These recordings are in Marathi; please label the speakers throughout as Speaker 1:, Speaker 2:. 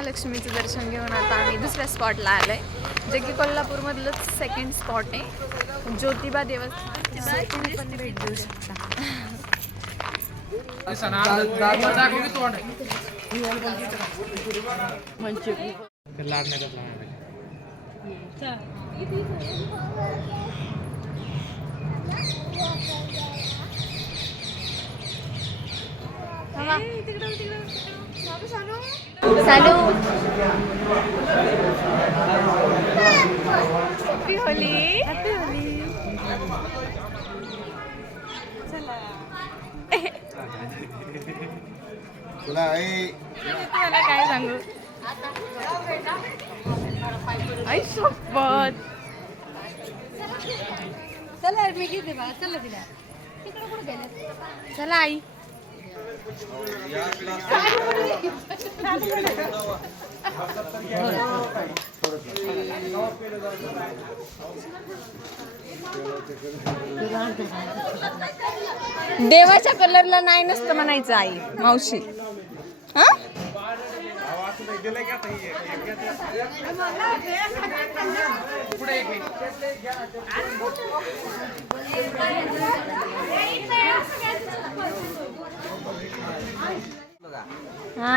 Speaker 1: महालक्ष्मीचं दर्शन घेऊन आता आम्ही दुसऱ्या स्पॉटला आलोय जे की कोल्हापूरमधलंच सेकंड स्पॉट आहे. ज्योतिबा देवस्थान. पण भेट देऊ शकता चालू. हॅपी होली हॅपी होली
Speaker 2: तुला
Speaker 1: काय सांगू? आई शपथ
Speaker 3: चला मी घेते बा. चला तिला. तिकडे कुठे गेले
Speaker 1: चला आई. देवाच्या कलरला नाही नसतं म्हणायचं आई मावशी. हा? हा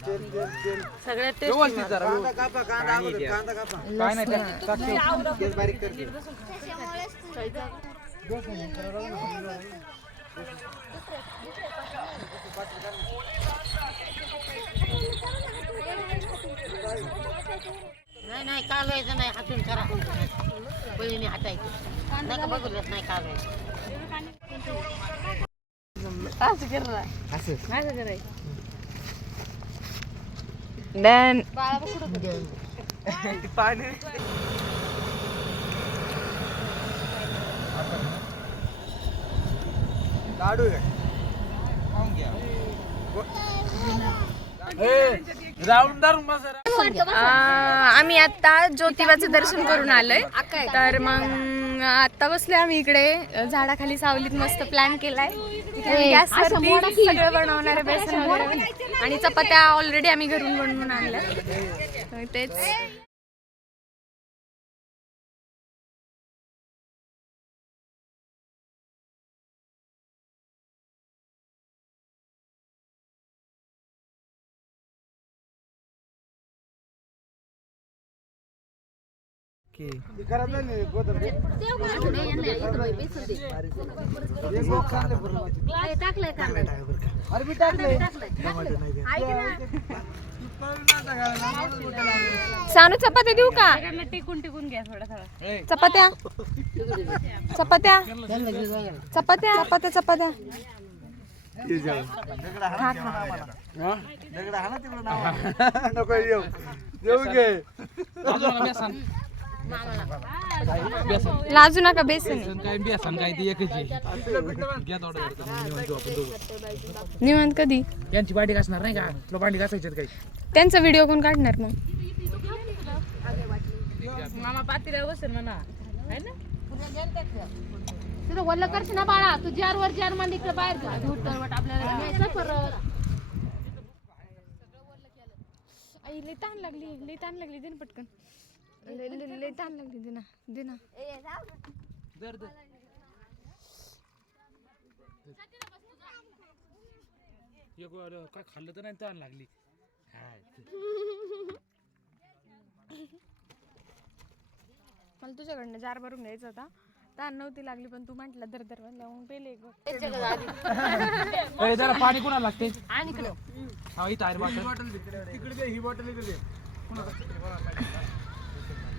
Speaker 3: सगळ्यात
Speaker 4: व्यवस्थित जरा
Speaker 2: कांदा कापा कांदा अगोदर कांदा कापा.
Speaker 4: काय नाही त्यात टाक
Speaker 2: बारीक करते
Speaker 5: नाही नाही कालवायचं नाही हातून करा. बहिणी हातायचं. नका बघूनच नाही कालवायचं.
Speaker 3: असं. कर ना असं करायचं.
Speaker 1: डन
Speaker 2: लाडू
Speaker 4: जरा.
Speaker 1: आम्ही आता ज्योतिबाचं दर्शन करून आलोय तर मग आता बसले आम्ही इकडे. झाडाखाली सावलीत मस्त प्लॅन केलाय. गॅस सगळं बनवणार आहे बेसन वगैरे. आणि चपात्या ऑलरेडी आम्ही घरून बनवून आणल्या तेच.
Speaker 3: टाकलंय का
Speaker 2: अरे मी टाकले
Speaker 1: सानू चपात्या देऊ का?
Speaker 3: टिकून टिकून घ्या थोडा थोडा
Speaker 1: चपात्या? चपात्या? चपात्या? चपात्या चपात्या.
Speaker 2: दगड हा. ना तिकडं नाव नको येऊ. येऊ घे.
Speaker 1: लाजू नका बेसन.
Speaker 4: काय बेसन ती एकच. घ्या निवांत
Speaker 1: कधी?
Speaker 4: यांची भांडी घासणार नाही का? तुला भांडी घासायची काही?
Speaker 1: त्यांचा व्हिडिओ कोण काढणार मग?
Speaker 3: मामा पातीला बसेल म्हणा. है ना? तिथं वल्ल करशील ना बाळा. तू जार वर जार मान इकडे बाहेर जा. धूट तरवट आपल्याला न्यायचं परत.
Speaker 1: आई लई ताण लागली. लई ताण लागली. दे ना पटकन. ताण लागली.
Speaker 4: दर दर. एक काय खाल्लं तर नाही ताण लागली. हा, ते.
Speaker 1: मला तुझ्याकडनं जार भरून घ्यायचा होता. ताण नव्हती लागली पण तू म्हंटला दर दर लावून पेले
Speaker 4: जरा पाणी कोणाला लागते?
Speaker 3: आणि इकडं.
Speaker 4: हा इथं आहे बॉटल.
Speaker 2: तिकडे ही बॉटल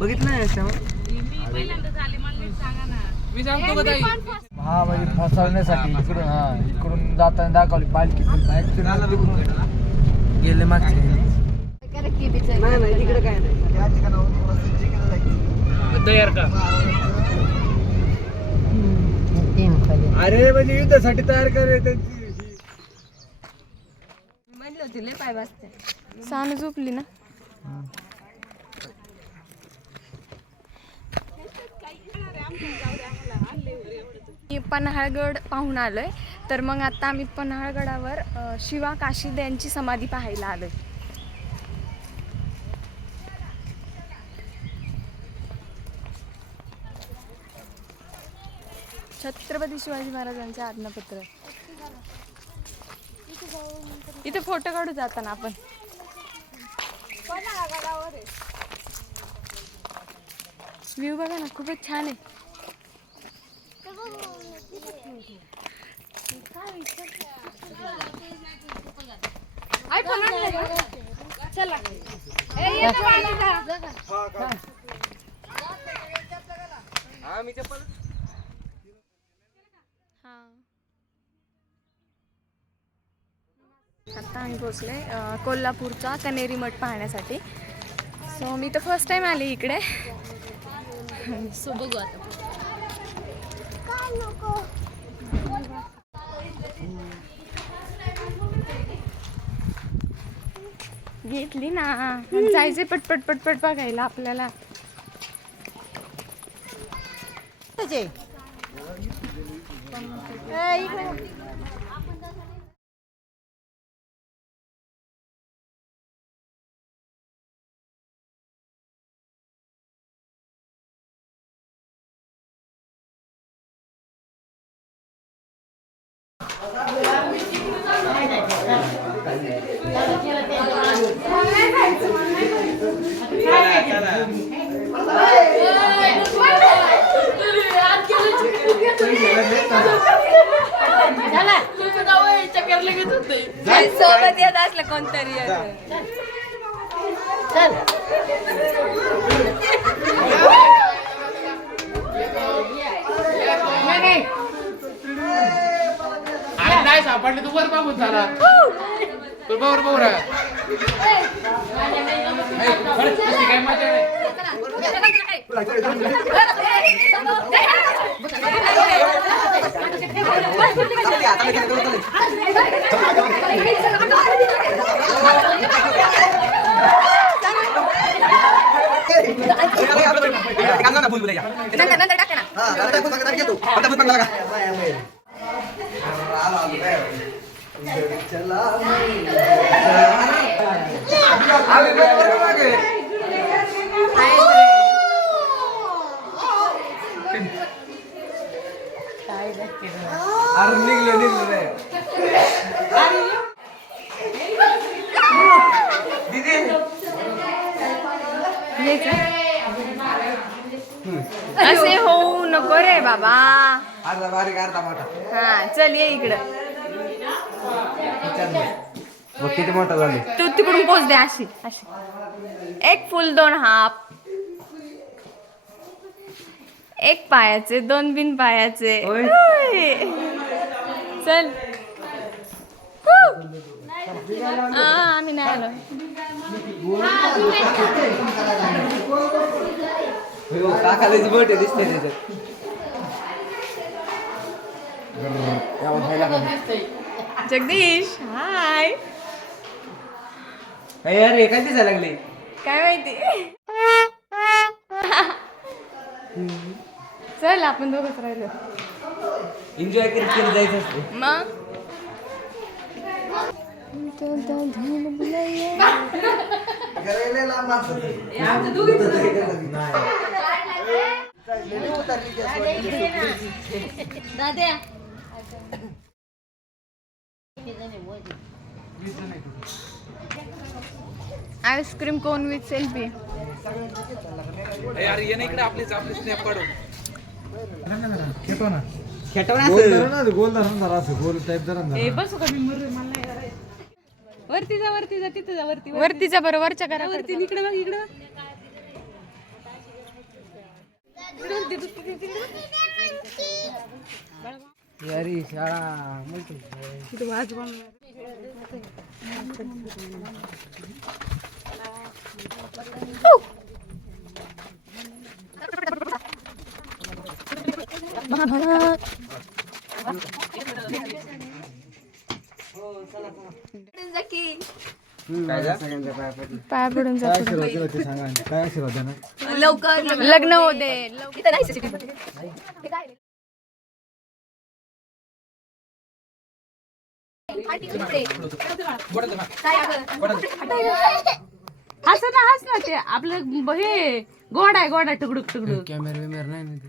Speaker 3: बघितलं याच्यावर
Speaker 4: मी सांगतो
Speaker 6: हा म्हणजे फसवण्यासाठी इकडून हा इकडून जाताना दाखवली पालखी गेले मागचे नाही नाही काय नाही
Speaker 4: तयार का?
Speaker 2: अरे म्हणजे युद्धासाठी तयार करे त्यांची
Speaker 1: सानू झोपली ना. मी पन्हाळगड पाहून आलोय. तर मग आता आम्ही पन्हाळगडावर शिवा काशीद यांची समाधी पाहायला आलोय. छत्रपती शिवाजी महाराजांचे आज्ञापत्र. इथे फोटो काढू जाताना आपण. व्ह्यू बघा ना खूपच छान आहे. आता चप्पल पोचले कोल्हापूरचा कनेरी मठ पाहण्यासाठी. सो मी तर फर्स्ट टाइम आले इकडे.
Speaker 3: सो बघू आता.
Speaker 1: घेतली ना. जायचे पटपट पटपट बघायला आपल्याला. सोबत येत असलं कोणतरी
Speaker 4: नाही सापडले तू वर बघून झाला तू बरोबर बघू राहा ए, खरंच कशी काय मजा आहे?
Speaker 1: नंतर नंतर टाका ना
Speaker 2: अरे निघलं निघलं रे
Speaker 1: असे होऊ नको रे बाबा.
Speaker 2: अर्धा बारीक अर्धा मोठा.
Speaker 1: हा चल ये इकडं.
Speaker 2: किती मोठा झाले
Speaker 1: तू तिकडून पोच दे अशी अशी एक फुल दोन हाफ एक पायाचे दोन बिन पायाचे
Speaker 2: होय.
Speaker 1: होय. चल हू. हा, आम्ही नाही आलो
Speaker 2: काकालाची बोट दिसते त्याच्यात
Speaker 1: जगदीश हाय
Speaker 6: अरे काय दिसायला लागले?
Speaker 1: काय माहिती? चल आपण दोघंच राहिलो.
Speaker 6: एन्जॉय करीत करीत जायचं असते.
Speaker 1: मग?
Speaker 3: दाद्या
Speaker 1: आईस्क्रीम कोन विथ सेल्फी
Speaker 4: यार ये ना इकडे आपलीच आपली स्नॅप काढू
Speaker 3: वरती जा वरती जा तिथं जा वरती
Speaker 1: वरती जा बरं वरच्या घरावरती
Speaker 3: इकडे बघ इकडे
Speaker 6: शाळा
Speaker 1: पाया पडून जा
Speaker 2: काय आशीर्वाद दिला
Speaker 3: हस ना हस ना ते आपलं हे गोड आहे गोड आहे टुकडुक टुकडुक.
Speaker 6: कॅमेरा बिमेरा नाही ना ते.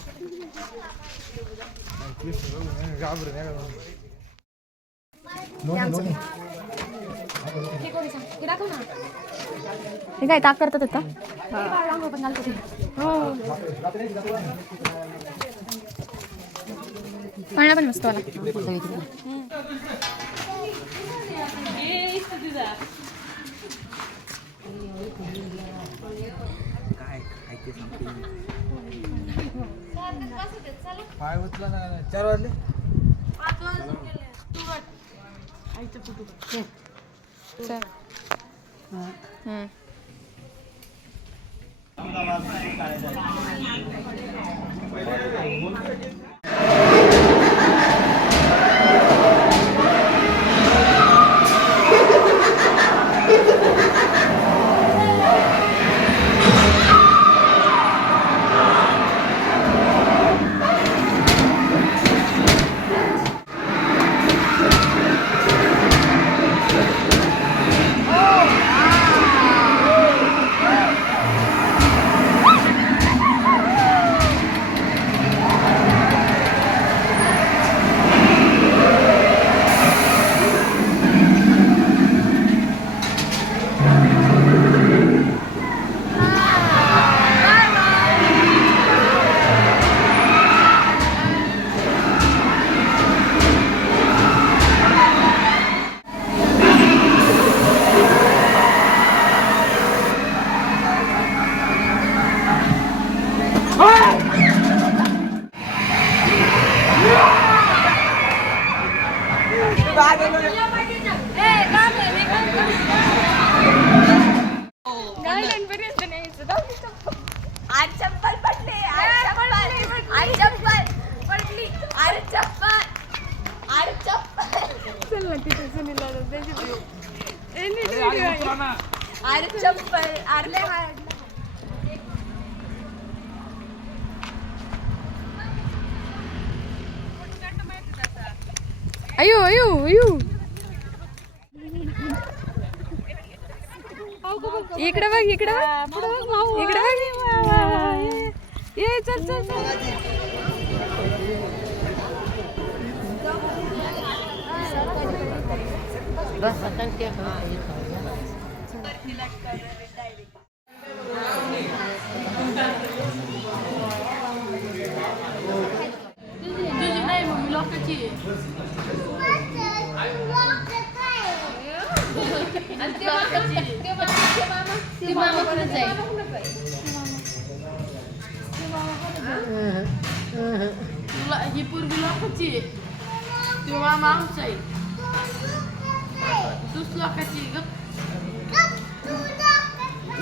Speaker 1: हे काय ताक करतात आता? पाण्या पण मस्त वाला
Speaker 2: पाय उचला ना चार वाजले?
Speaker 1: Vai, vai. अयो अयो अयो इकडे बघ इकडे बघ. इकडे बघ. ये चल चल चल.
Speaker 5: बस आता 되지. Nanti mama,
Speaker 7: nanti mama, nanti mama, nanti mama, Gula hipur gula kecil. Tu mama usai. Tu sudah kecil gap. Gap tu dah kecil.